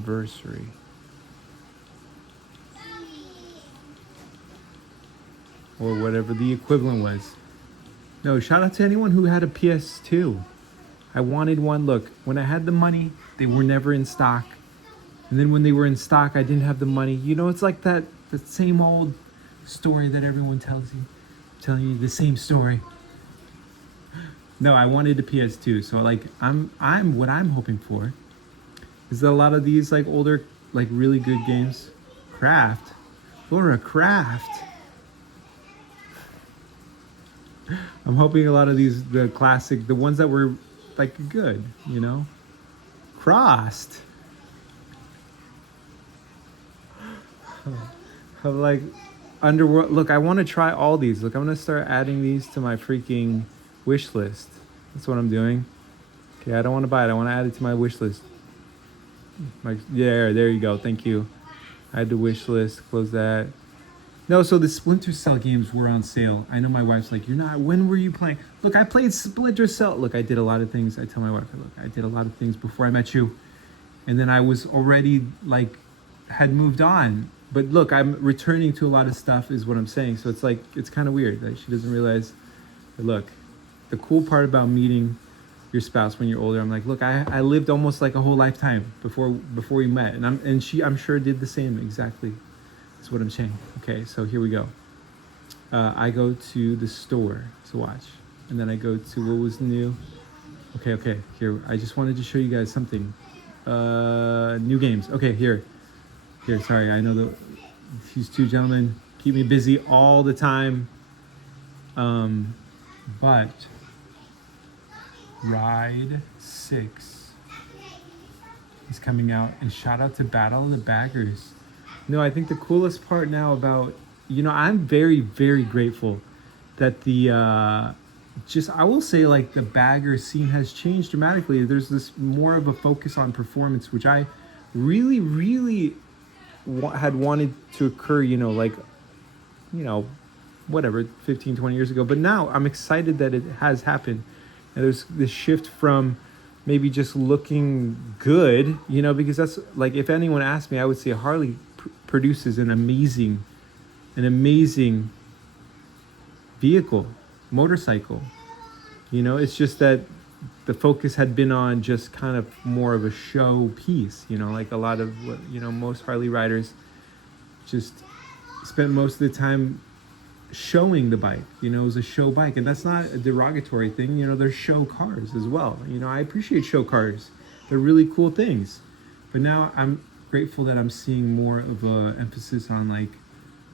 anniversary. Or whatever the equivalent was. No, shout out to anyone who had a PS2. I wanted one. Look, when I had the money, they were never in stock. And then when they were in stock, I didn't have the money. You know, it's like that the same old story that everyone tells you. I'm telling you the same story. No, I wanted a PS2. So like I'm what I'm hoping for is that a lot of these like older, like really good games. Craft. Laura, Craft. I'm hoping a lot of these, the classic, the ones that were like good, you know? Crossed. I'm like, Underworld. Look, I want to try all these. Look, I'm going to start adding these to my freaking wish list. That's what I'm doing. Okay, I don't want to buy it. I want to add it to my wish list. There you go. Thank you. Add to wish list. Close that. No, so the Splinter Cell games were on sale. I know my wife's like, you're not, when were you playing? Look, I played Splinter Cell. Look, I did a lot of things. I tell my wife, look, I did a lot of things before I met you. And then I was already like, had moved on. But look, I'm returning to a lot of stuff is what I'm saying. So it's like, it's kind of weird that she doesn't realize that, look, the cool part about meeting your spouse when you're older, I'm like, look, I lived almost like a whole lifetime before we met. And I'm sure did the same exactly. That's what I'm saying. Okay, so here we go. I go to the store to watch. And then I go to what was new. Okay, here. I just wanted to show you guys something. New games. Okay, here, sorry. I know that these two gentlemen keep me busy all the time. But Ride 6 is coming out. And shout out to Battle of the Baggers. No, I think the coolest part now about, you know, I'm very, very grateful that the, I will say like the bagger scene has changed dramatically. There's this more of a focus on performance, which I really, really had wanted to occur, you know, like, you know, whatever, 15, 20 years ago. But now I'm excited that it has happened. And there's this shift from maybe just looking good, you know, because that's like, if anyone asked me, I would say Harley produces an amazing vehicle, motorcycle. You know, it's just that the focus had been on just kind of more of a show piece, you know, like a lot of what, you know, most Harley riders just spent most of the time showing the bike, you know, it was a show bike. And that's not a derogatory thing, you know, they're show cars as well. You know, I appreciate show cars. They're really cool things. But now I'm grateful that I'm seeing more of a emphasis on like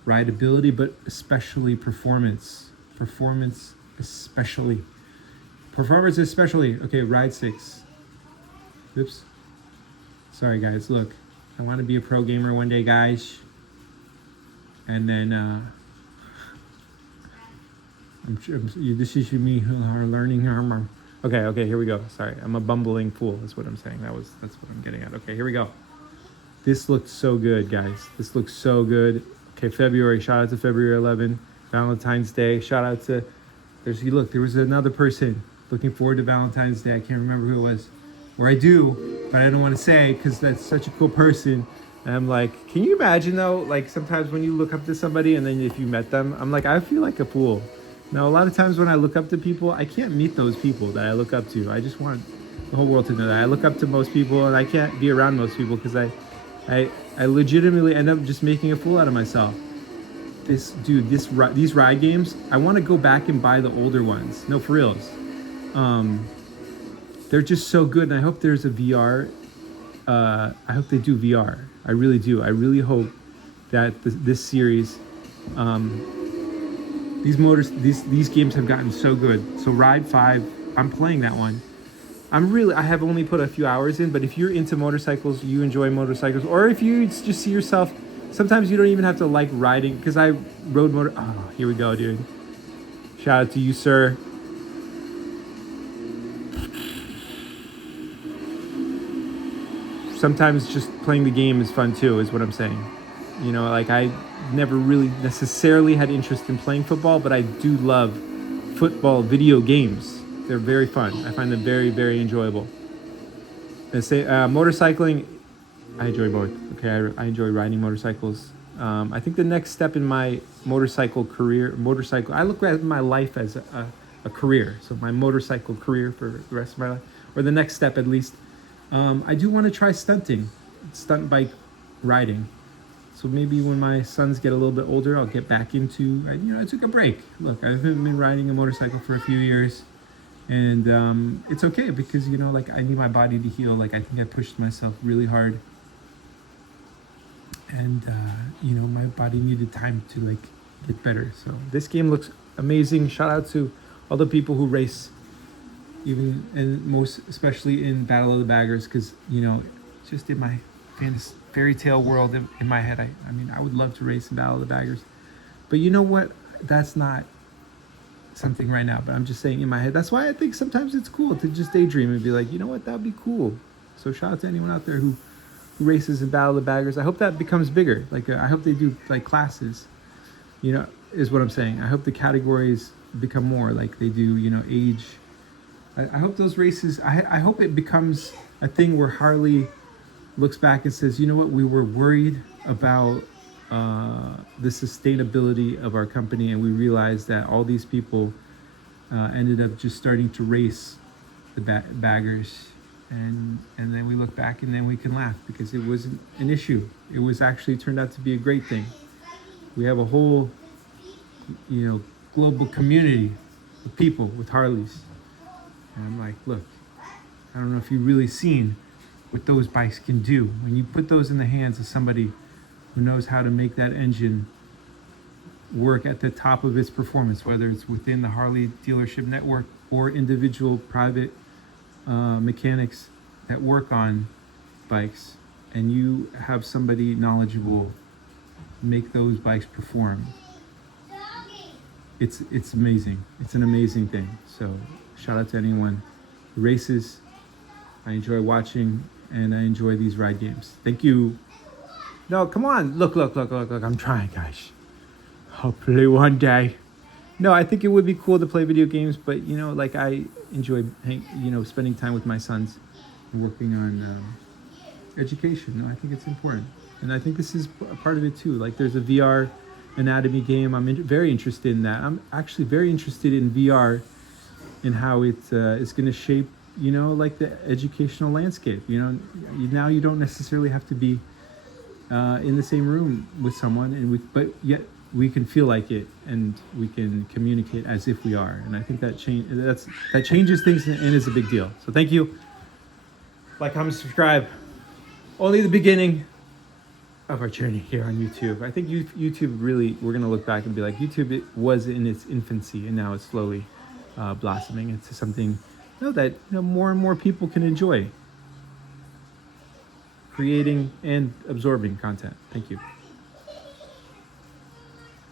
rideability, but especially performance especially. Okay, Ride 6. Oops. Sorry guys, look, I want to be a pro gamer one day, guys. And then this is me learning. Okay, here we go. Sorry, I'm a bumbling fool. That's what I'm saying. That's what I'm getting at. Okay, here we go. This looked so good, guys. This looks so good. Okay, February. Shout out to February 11, Valentine's Day. Shout out to there was another person looking forward to Valentine's Day. I can't remember who it was, or I do, but I don't want to say because that's such a cool person. And I'm like, can you imagine though? Like sometimes when you look up to somebody and then if you met them, I'm like, I feel like a fool. Now, a lot of times when I look up to people, I can't meet those people that I look up to. I just want the whole world to know that I look up to most people and I can't be around most people because I legitimately end up just making a fool out of myself. These ride games, I want to go back and buy the older ones. No, for reals. They're just so good, and I hope there's a VR. I hope they do VR. I really do. I really hope that this series, these games have gotten so good. So Ride 5, I'm playing that one. I have only put a few hours in, but if you're into motorcycles, you enjoy motorcycles, or if you just see yourself, sometimes you don't even have to like riding, because I rode oh, here we go, dude. Shout out to you, sir. Sometimes just playing the game is fun too, is what I'm saying. You know, like I never really necessarily had interest in playing football, but I do love football video games. They're very fun. I find them very, very enjoyable. Motorcycling I enjoy both. Okay, I enjoy riding motorcycles. I think the next step in my motorcycle, I look at my life as a career. So my motorcycle career for the rest of my life, or the next step at least. I do want to try stunt bike riding. So maybe when my sons get a little bit older, I'll get back into. I took a break. Look, I haven't been riding a motorcycle for a few years, and it's okay because like I need my body to heal. Like I think I pushed myself really hard, and my body needed time to like get better. So this game looks amazing. Shout out to all the people who race, even and most especially in Battle of the Baggers, because just in my fairy tale world in my head, I mean I would love to race in Battle of the Baggers, but you know what? That's not something right now. But I'm just saying in my head. That's why I think sometimes it's cool to just daydream and be like, you know what? That'd be cool. So shout out to anyone out there who races in Battle of the Baggers. I hope that becomes bigger. Like I hope they do like classes. Is what I'm saying. I hope the categories become more like they do. Age. I hope those races. I hope it becomes a thing where Harley looks back and says, you know what, we were worried about the sustainability of our company, and we realized that all these people ended up just starting to race the baggers, and then we look back and then we can laugh because it wasn't an issue. It was actually turned out to be a great thing. We have a whole global community of people with Harleys, and I'm like, look, I don't know if you've really seen what those bikes can do when you put those in the hands of somebody who knows how to make that engine work at the top of its performance, whether it's within the Harley dealership network or individual private mechanics that work on bikes, and you have somebody knowledgeable make those bikes perform. It's amazing. It's an amazing thing. So shout out to anyone who races. I enjoy watching and I enjoy these ride games. Thank you. No, come on. Look. I'm trying, guys. I'll play one day. No, I think it would be cool to play video games, but like I enjoy spending time with my sons and working on education. No, I think it's important. And I think this is a part of it too. Like there's a VR anatomy game. I'm very interested in that. I'm actually very interested in VR and how it is going to shape like the educational landscape. Now you don't necessarily have to be in the same room with someone, but yet we can feel like it, and we can communicate as if we are. And I think that changes things and is a big deal. So thank you. Like, comment, subscribe. Only the beginning of our journey here on YouTube. I think YouTube really, we're gonna look back and be like, YouTube, it was in its infancy, and now it's slowly blossoming into something that more and more people can enjoy creating and absorbing content. Thank you.